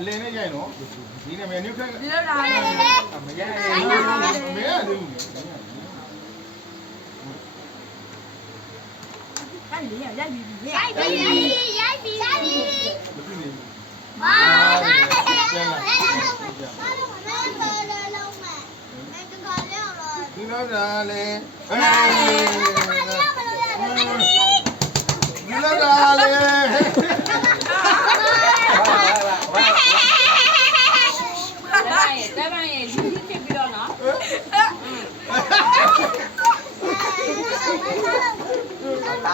लेने जाए नो ये đi क्या दिलो डाल अब मैं đi मैं दूँ Hãy subscribe cho kênh Ghiền Mì Gõ Để không bỏ lỡ những video hấp dẫn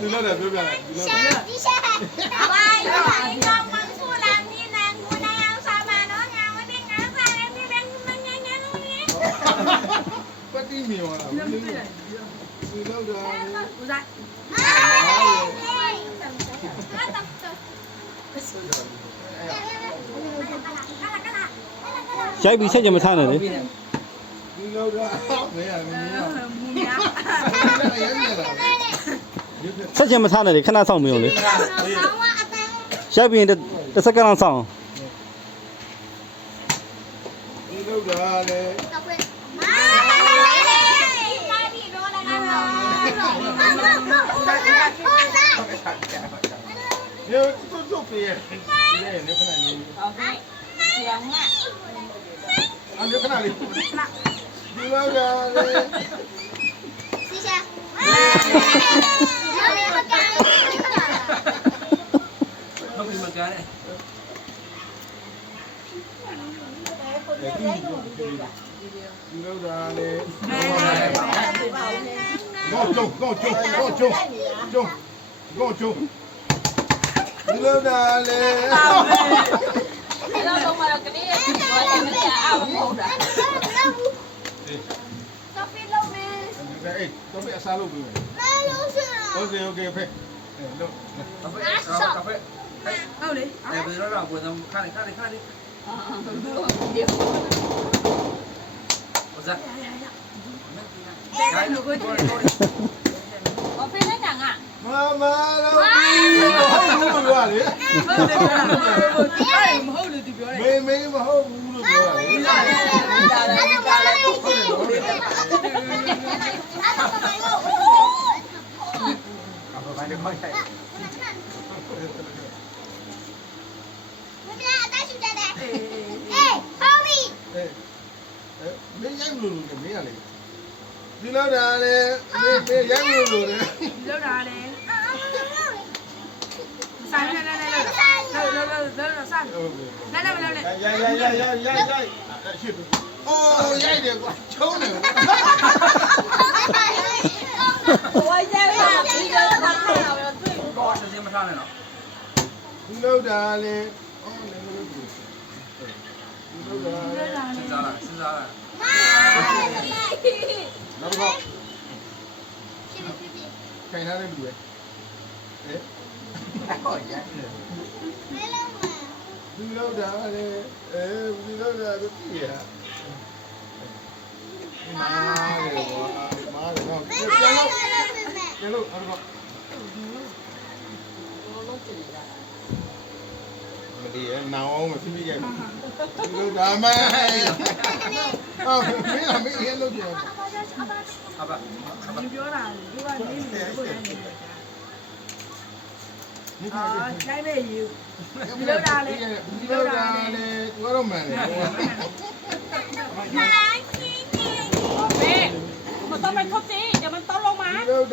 你那点别别，你那点。不地面了，你你那个。ရိုက်ပြီးဆက်ကြမထားနဲ့လေဒီလောက်တော့မရဘူး 车前没长着你，看他上没有嘞。小兵在在车杆上装。你老家嘞？哈哈哈！你去哪里？你去哪里？你老家嘞？Go chung, go chung, go chung, chung, go chung. Hello, darling. Hello, kung malaki niya. Wala na siya. Awa mo na. Kapi lang, miss. Kapi, asalo ko yun. Ok ok okay. Café. À, đâu đấy? Em thấy nó là vừa nằm khát này, khát này, khát đi. Dạ. Cái được rồi. Có phê đấy chẳng ạ? Mà mà đâu. Không được rồi đấy. Mấy mấy mà không được rồi. Đi ra đây, đi ra đây. Đi ra đây. မင်းရိုက်လို့လို့မင်းရလေဒီတော့ဒါလေမင်းမင်းရိုက်လို့လို့လေ ဒီလိုတာလေဆိုင်နေနေနေလို့လို့လို့လို့ဆိုင် ဟုတ်ကဲ့ နေနေမလို့လေ ရိုက်ရိုက်ရိုက်ရိုက်ရိုက်ရိုက်အရှိအိုးရိုက်တယ်ကွာချုံးတယ် လှုပ်တာလေအော်လည်းမလုပ်ဘူးလှုပ်တာလေစဉ်းစားလားစဉ်းစားလားနောက်တစ်ခေါက်ခိုင်ထားတဲ့လူပဲဟဲ့ဟောရမ်းလူလောက်တာလေအဲလူလောက်တာတို့ပြည်ရမားလေကွာမားလေကွာပြန်လို့ပြန်လို့အဲ့တော့ thì em nào ông mà xin bây giờ lưu đà mê mấy là mấy yên lưu chuyện Ờ, cái này nhiều. Lưu đà lên. Lưu đà lên. Quá đâu mà. Mẹ, mà tao mày không tí, giờ mình tao lâu mà. Lưu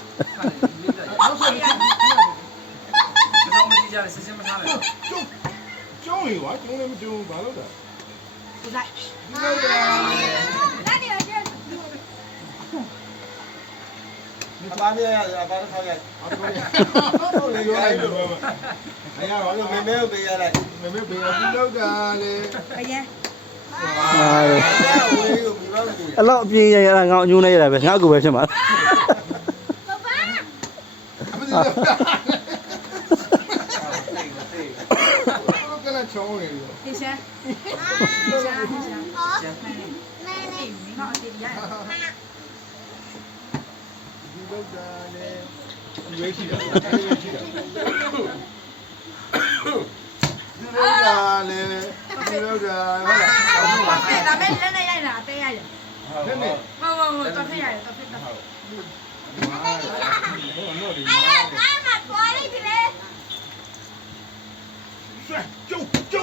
ကျုံးရီကွာကျုံးလည်းမကျုံးဘာလို့လဲဒီလိုက်ဒီလောက်တာဒါနေရကျအပါပြရအပါထားရအတော့လေရောလိုက်လို့မအရာတော့မေမေမေကိုပေးရလိုက်မေမေဘေးဒီလောက်တာလေခရဲဝေးကိုပြီးတော့ပြီးအဲ့လောက်အပြင်းရရငါအညိုးနေရတာပဲငါအကူပဲဖြစ်မှာပပ chỗ này rồi Thì chưa? Thì chưa? Thì chưa? Thì chưa? Tìm cái ngọn tìm lại Lúc ra nè Dưới chỉ đỡ Dưới chỉ đỡ Lúc ra nè Lúc ra Lúc ra Tao biết đến đây đây là tê ai vậy? Thế này Vâng vâng vâng tao thấy ai tao thấy tao Ai ơi, có mặt của anh thì lên 对，就就。